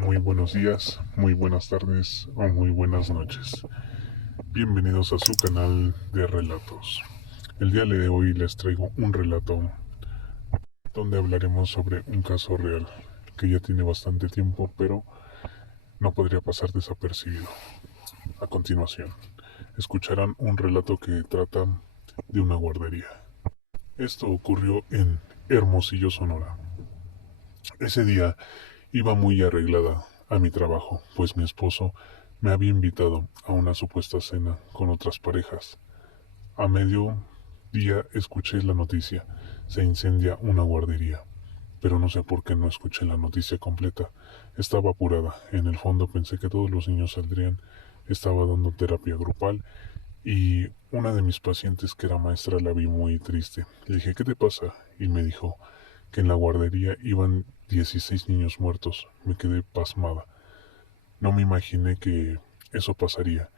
Muy buenos días, muy buenas tardes o muy buenas noches. Bienvenidos a su canal de relatos. El día de hoy les traigo un relato donde hablaremos sobre un caso real que ya tiene bastante tiempo, pero no podría pasar desapercibido. A continuación, escucharán un relato que trata de una guardería. Esto ocurrió en Hermosillo, Sonora. Ese día iba muy arreglada a mi trabajo, pues mi esposo me había invitado a una supuesta cena con otras parejas. A mediodía escuché la noticia: se incendia una guardería. Pero no sé por qué no escuché la noticia completa. Estaba apurada. En el fondo pensé que todos los niños saldrían. Estaba dando terapia grupal y una de mis pacientes, que era maestra, la vi muy triste. Le dije: ¿qué te pasa? Y me dijo que en la guardería iban 16 niños muertos. Me quedé pasmada. No me imaginé que eso pasaría.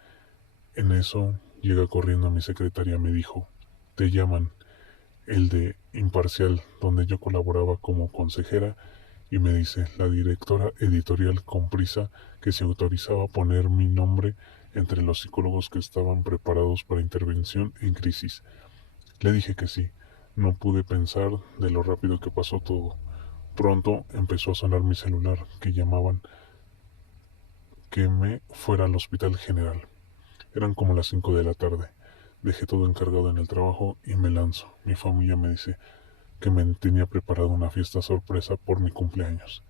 En eso llega corriendo mi secretaria. Me dijo: te llaman. El de Imparcial, donde yo colaboraba como consejera, y me dice la directora editorial con prisa que se autorizaba poner mi nombre entre los psicólogos que estaban preparados para intervención en crisis. Le dije que sí. No pude pensar de lo rápido que pasó todo. Pronto empezó a sonar mi celular, que llamaban que me fuera al hospital general. Eran como las 5 de la tarde. Dejé todo encargado en el trabajo y me lanzo. Mi familia me dice que me tenía preparado una fiesta sorpresa por mi cumpleaños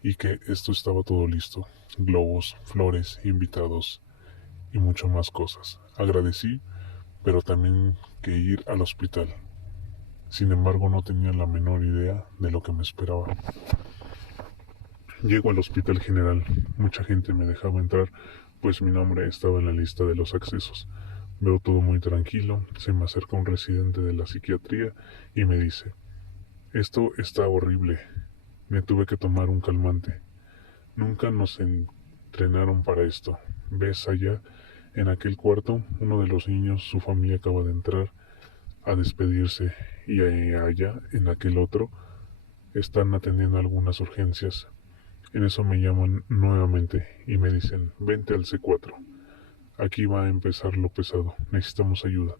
y que esto estaba todo listo: globos, flores, invitados y mucho más cosas. Agradecí, pero también que ir al hospital. Sin embargo, no tenía la menor idea de lo que me esperaba. Llego al hospital general. Mucha gente me dejaba entrar, pues mi nombre estaba en la lista de los accesos. Veo todo muy tranquilo. Se me acerca un residente de la psiquiatría y me dice: esto está horrible. Me tuve que tomar un calmante. Nunca nos entrenaron para esto. ¿Ves allá? En aquel cuarto, uno de los niños, su familia acaba de entrar a despedirse, y allá, en aquel otro, están atendiendo algunas urgencias. En eso me llaman nuevamente y me dicen: vente al C4. Aquí va a empezar lo pesado. Necesitamos ayuda.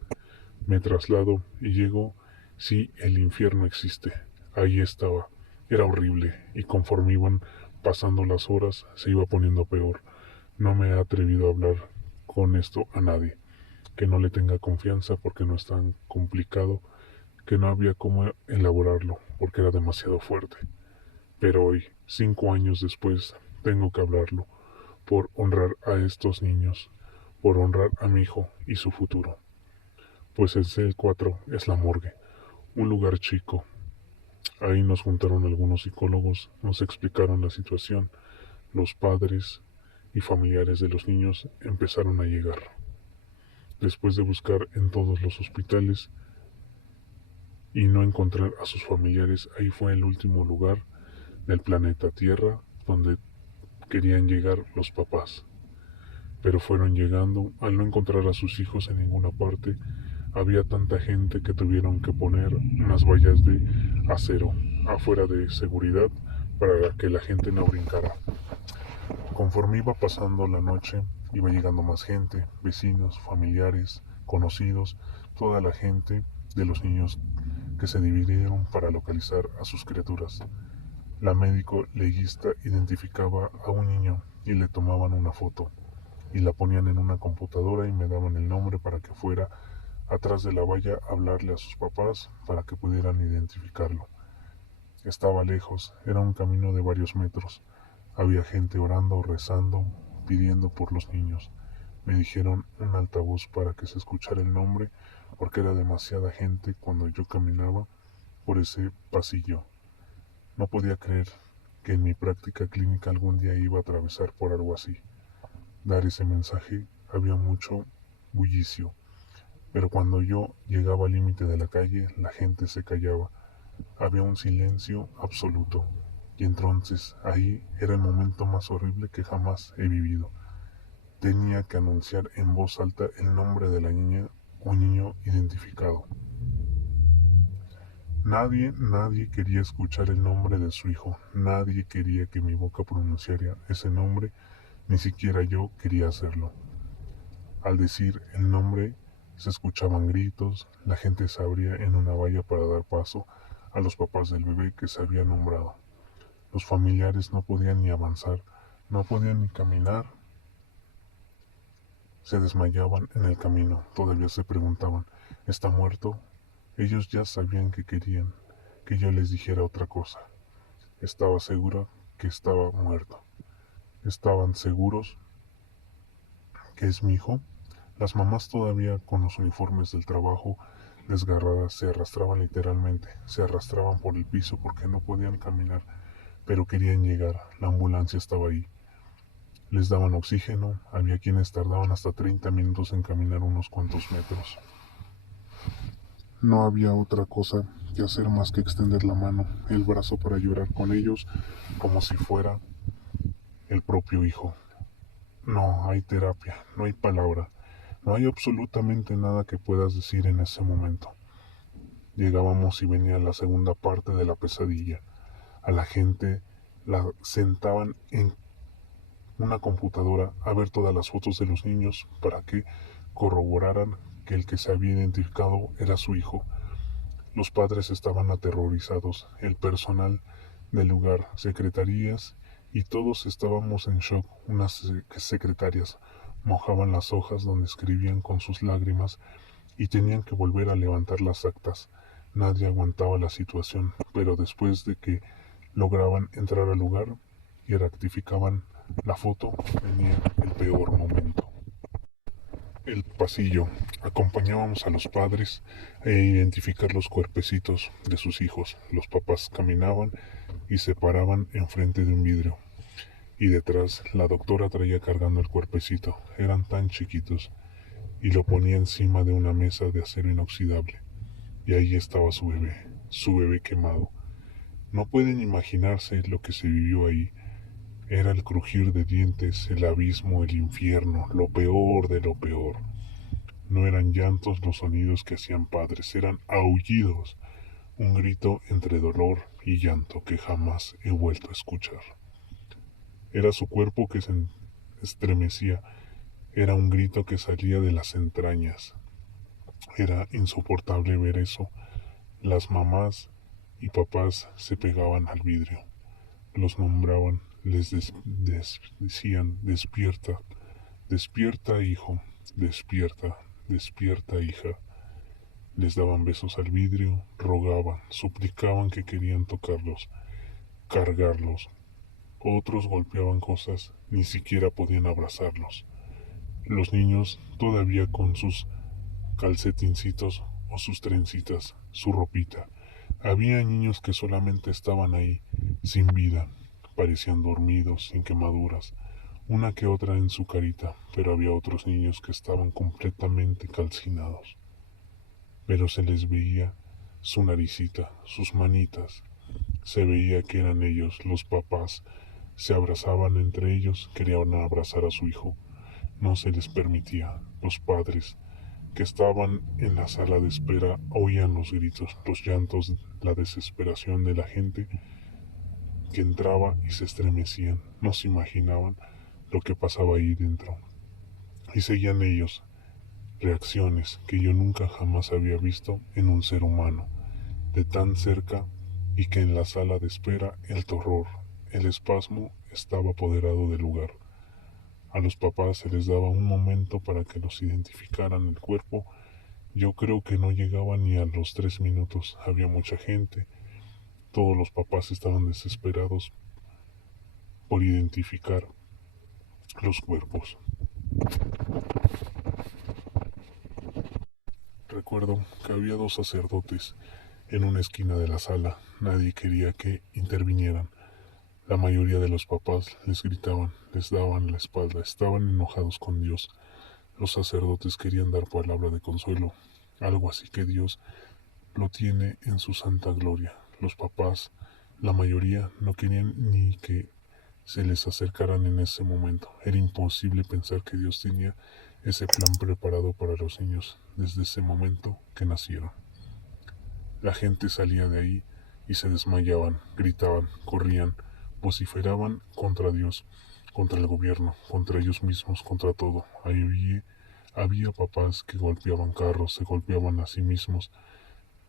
Me traslado y llego. Sí, el infierno existe. Ahí estaba. Era horrible, y conforme iban pasando las horas se iba poniendo peor. No me he atrevido a hablar con esto a nadie, que no le tenga confianza, porque no es tan complicado, que no había cómo elaborarlo porque era demasiado fuerte. Pero hoy, 5 años después, tengo que hablarlo, por honrar a estos niños, por honrar a mi hijo y su futuro. Pues el C4 es la morgue, un lugar chico. Ahí nos juntaron algunos psicólogos, nos explicaron la situación. Los padres y familiares de los niños empezaron a llegar. Después de buscar en todos los hospitales y no encontrar a sus familiares, ahí fue el último lugar del planeta Tierra donde querían llegar los papás. Pero fueron llegando. Al no encontrar a sus hijos en ninguna parte, había tanta gente que tuvieron que poner unas vallas de acero afuera de seguridad para que la gente no brincara. Conforme iba pasando la noche, iba llegando más gente: vecinos, familiares, conocidos, toda la gente de los niños, que se dividieron para localizar a sus criaturas. La médico legista identificaba a un niño y le tomaban una foto y la ponían en una computadora y me daban el nombre para que fuera atrás de la valla a hablarle a sus papás para que pudieran identificarlo. Estaba lejos, era un camino de varios metros. Había gente orando, rezando, pidiendo por los niños. Me dijeron un altavoz para que se escuchara el nombre, porque era demasiada gente cuando yo caminaba por ese pasillo. No podía creer que en mi práctica clínica algún día iba a atravesar por algo así. Dar ese mensaje. Había mucho bullicio, pero cuando yo llegaba al límite de la calle, la gente se callaba. Había un silencio absoluto. Y entonces ahí era el momento más horrible que jamás he vivido. Tenía que anunciar en voz alta el nombre de la niña o niño identificado. Nadie quería escuchar el nombre de su hijo, nadie quería que mi boca pronunciara ese nombre, ni siquiera yo quería hacerlo. Al decir el nombre, se escuchaban gritos, la gente se abría en una valla para dar paso a los papás del bebé que se había nombrado. Los familiares no podían ni avanzar, no podían ni caminar, se desmayaban en el camino, todavía se preguntaban, ¿está muerto? Ellos ya sabían que querían que yo les dijera otra cosa. Estaba segura que estaba muerto. Estaban seguros que es mi hijo. Las mamás todavía con los uniformes del trabajo desgarradas se arrastraban literalmente, se arrastraban por el piso porque no podían caminar, pero querían llegar. La ambulancia estaba ahí. Les daban oxígeno, había quienes tardaban hasta 30 minutos en caminar unos cuantos metros. No había otra cosa que hacer más que extender la mano, el brazo para llorar con ellos, como si fuera el propio hijo. No hay terapia, no hay palabra, no hay absolutamente nada que puedas decir en ese momento. Llegábamos y venía la segunda parte de la pesadilla. A la gente la sentaban en una computadora a ver todas las fotos de los niños para que corroboraran que el que se había identificado era su hijo. Los padres estaban aterrorizados, el personal del lugar, secretarías y todos estábamos en shock. Unas secretarias mojaban las hojas donde escribían con sus lágrimas y tenían que volver a levantar las actas. Nadie aguantaba la situación, pero después de que lograban entrar al lugar y rectificaban la foto, venía el peor momento. El pasillo. Acompañábamos a los padres a identificar los cuerpecitos de sus hijos. Los papás caminaban y se paraban enfrente de un vidrio. Y detrás la doctora traía cargando el cuerpecito. Eran tan chiquitos. Y lo ponía encima de una mesa de acero inoxidable. Y ahí estaba su bebé quemado. No pueden imaginarse lo que se vivió ahí. Era el crujir de dientes, el abismo, el infierno, lo peor de lo peor. No eran llantos los sonidos que hacían padres, eran aullidos, un grito entre dolor y llanto que jamás he vuelto a escuchar. Era su cuerpo que se estremecía, era un grito que salía de las entrañas. Era insoportable ver eso. Las mamás y papás se pegaban al vidrio, los nombraban, les decían, despierta, despierta hijo, despierta, despierta hija. Les daban besos al vidrio, rogaban, suplicaban que querían tocarlos, cargarlos. Otros golpeaban cosas, ni siquiera podían abrazarlos. Los niños todavía con sus calcetincitos o sus trencitas, su ropita. Había niños que solamente estaban ahí, sin vida, parecían dormidos, sin quemaduras, una que otra en su carita, pero había otros niños que estaban completamente calcinados. Pero se les veía su naricita, sus manitas, se veía que eran ellos, los papás, se abrazaban entre ellos, querían abrazar a su hijo, no se les permitía. Los padres que estaban en la sala de espera oían los gritos, los llantos, la desesperación de la gente que entraba y se estremecían, no se imaginaban lo que pasaba ahí dentro. Y seguían ellos, reacciones que yo nunca jamás había visto en un ser humano, de tan cerca y que en la sala de espera el terror, el espasmo estaba apoderado del lugar. A los papás se les daba un momento para que los identificaran el cuerpo. Yo creo que no llegaba ni a los 3 minutos. Había mucha gente. Todos los papás estaban desesperados por identificar los cuerpos. Recuerdo que había 2 sacerdotes en una esquina de la sala. Nadie quería que intervinieran. La mayoría de los papás les gritaban, les daban la espalda, estaban enojados con Dios. Los sacerdotes querían dar palabra de consuelo, algo así que Dios lo tiene en su santa gloria. Los papás, la mayoría, no querían ni que se les acercaran en ese momento. Era imposible pensar que Dios tenía ese plan preparado para los niños desde ese momento que nacieron. La gente salía de ahí y se desmayaban, gritaban, corrían, vociferaban contra Dios, contra el gobierno, contra ellos mismos, contra todo. Había papás que golpeaban carros, se golpeaban a sí mismos.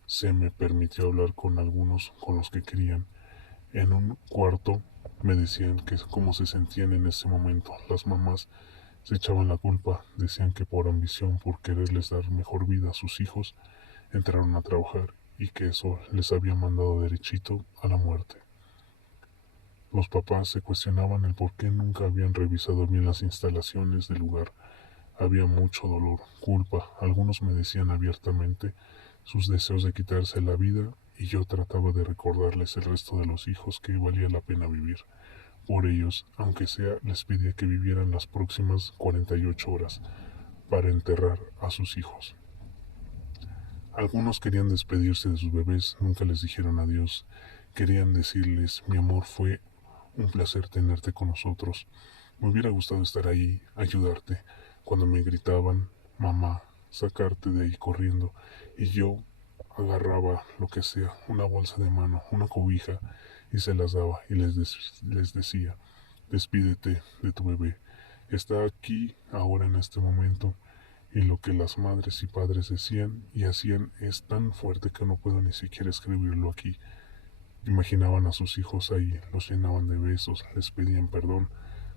Se me permitió hablar con algunos con los que querían. En un cuarto me decían que cómo se sentían en ese momento. Las mamás se echaban la culpa, decían que por ambición, por quererles dar mejor vida a sus hijos, entraron a trabajar y que eso les había mandado derechito a la muerte. Los papás se cuestionaban el por qué nunca habían revisado bien las instalaciones del lugar. Había mucho dolor, culpa. Algunos me decían abiertamente sus deseos de quitarse la vida y yo trataba de recordarles el resto de los hijos que valía la pena vivir. Por ellos, aunque sea, les pedía que vivieran las próximas 48 horas para enterrar a sus hijos. Algunos querían despedirse de sus bebés, nunca les dijeron adiós. Querían decirles, mi amor, fue un placer tenerte con nosotros. Me hubiera gustado estar ahí, ayudarte, cuando me gritaban, mamá, sacarte de ahí corriendo. Y yo agarraba lo que sea, una bolsa de mano, una cobija, y se las daba y les decía, despídete de tu bebé. Está aquí, ahora en este momento. Y lo que las madres y padres decían y hacían es tan fuerte que no puedo ni siquiera escribirlo aquí. Imaginaban a sus hijos ahí, los llenaban de besos, les pedían perdón.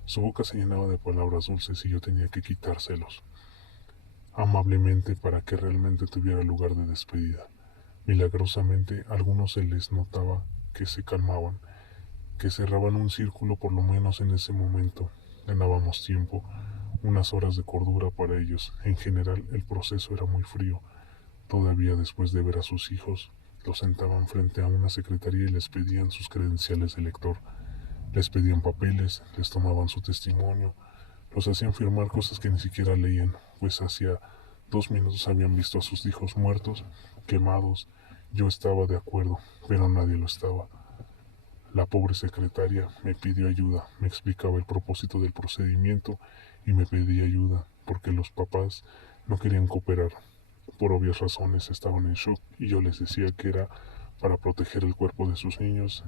Su boca se llenaba de palabras dulces y yo tenía que quitárselos amablemente para que realmente tuviera lugar de despedida. Milagrosamente, a algunos se les notaba que se calmaban, que cerraban un círculo por lo menos en ese momento. Ganábamos tiempo, unas horas de cordura para ellos. En general, el proceso era muy frío. Todavía después de ver a sus hijos, los sentaban frente a una secretaría y les pedían sus credenciales de lector. Les pedían papeles, les tomaban su testimonio, los hacían firmar cosas que ni siquiera leían, pues hacía 2 minutos habían visto a sus hijos muertos, quemados. Yo estaba de acuerdo, pero nadie lo estaba. La pobre secretaria me pidió ayuda, me explicaba el propósito del procedimiento y me pedía ayuda porque los papás no querían cooperar. Por obvias razones estaban en shock y yo les decía que era para proteger el cuerpo de sus niños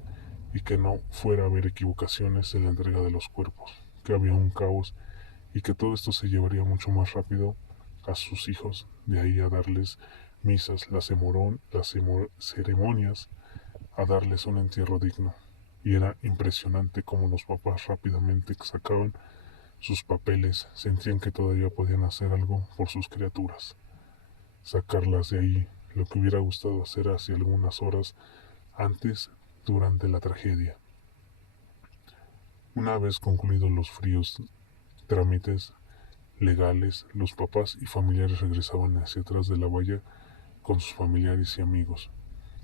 y que no fuera a haber equivocaciones en la entrega de los cuerpos, que había un caos y que todo esto se llevaría mucho más rápido a sus hijos, de ahí a darles misas, las ceremonias, a darles un entierro digno. Y era impresionante cómo los papás rápidamente sacaban sus papeles, sentían que todavía podían hacer algo por sus criaturas. Sacarlas de ahí, lo que hubiera gustado hacer hace algunas horas antes, durante la tragedia. Una vez concluidos los fríos trámites legales, los papás y familiares regresaban hacia atrás de la valla con sus familiares y amigos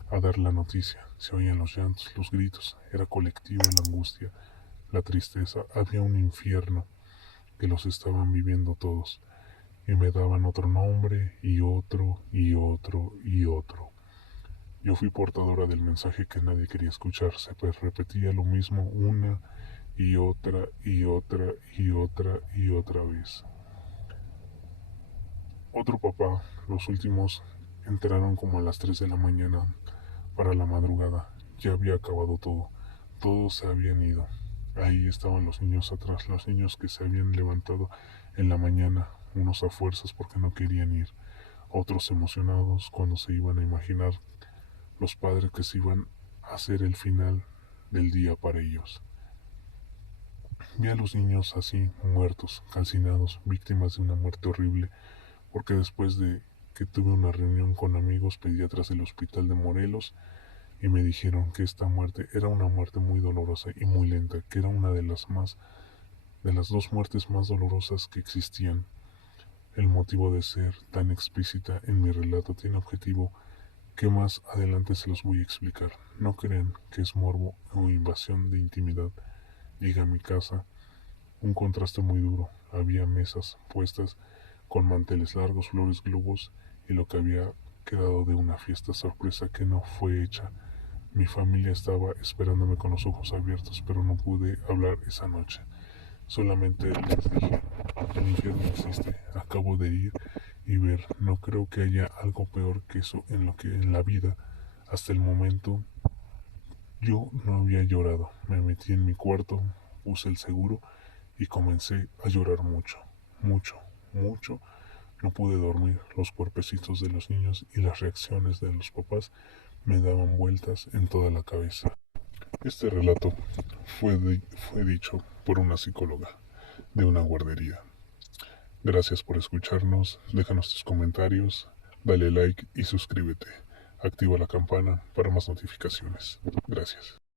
a dar la noticia. Se oían los llantos, los gritos, era colectiva la angustia, la tristeza, había un infierno que los estaban viviendo todos, y me daban otro nombre y otro y otro y otro. Yo fui portadora del mensaje que nadie quería escucharse, pues repetía lo mismo una y otra y otra y otra y otra vez. Otro papá, los últimos, entraron como a las 3 de la mañana para la madrugada. Ya había acabado todo. Todos se habían ido. Ahí estaban los niños atrás, los niños que se habían levantado en la mañana, unos a fuerzas porque no querían ir, otros emocionados cuando se iban a imaginar los padres que se iban a hacer el final del día para ellos. Vi a los niños así, muertos, calcinados, víctimas de una muerte horrible, porque después de que tuve una reunión con amigos pediatras del hospital de Morelos, y me dijeron que esta muerte era una muerte muy dolorosa y muy lenta, que era una de las dos muertes más dolorosas que existían. El motivo de ser tan explícita en mi relato tiene objetivo que más adelante se los voy a explicar. No crean que es morbo o invasión de intimidad. Llegué a mi casa, un contraste muy duro. Había mesas puestas con manteles largos, flores, globos y lo que había quedado de una fiesta sorpresa que no fue hecha. Mi familia estaba esperándome con los ojos abiertos, pero no pude hablar esa noche. Solamente les dije, el infierno existe, acabo de ir y ver, no creo que haya algo peor que eso en lo que en la vida Hasta el momento yo no había llorado. Me metí en mi cuarto, puse el seguro y comencé a llorar mucho, mucho, mucho. No pude dormir. Los cuerpecitos de los niños y las reacciones de los papás me daban vueltas en toda la cabeza. Este relato fue dicho por una psicóloga de una guardería. Gracias por escucharnos, déjanos tus comentarios, dale like y suscríbete. Activa la campana para más notificaciones. Gracias.